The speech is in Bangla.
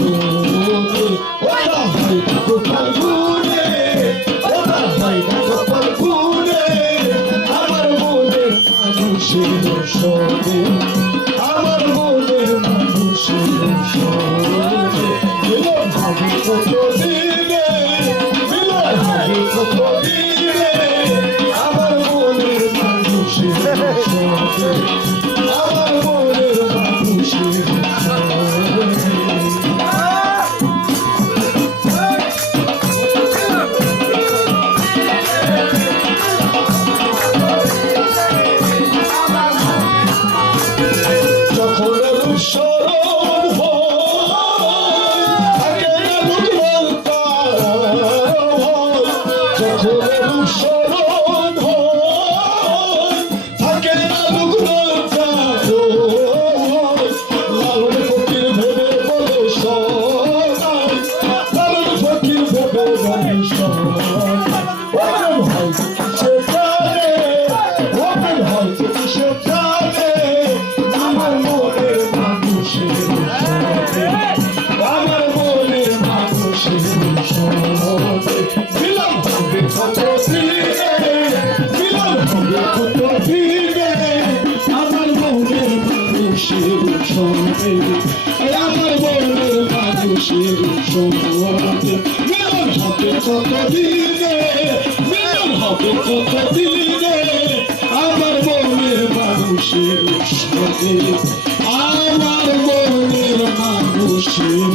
শোনে ওরা হয় না গোপাল গুনে ওরা হয় না গোপাল গুনে আমার মনের মানুষের শোনে আমার মনের মানুষের শোনে মিলন হবে কত দিনে মিলন হবে কত দিনে আমার মনের মানুষের শোনে আমার মনের মানুষের আমার মনের মানুষের সম্বন্ধে মিলন হবে কত দিনে মিলন হবে কত দিনে আমার মনের মানুষের সঙ্গে আমার মনের মানুষের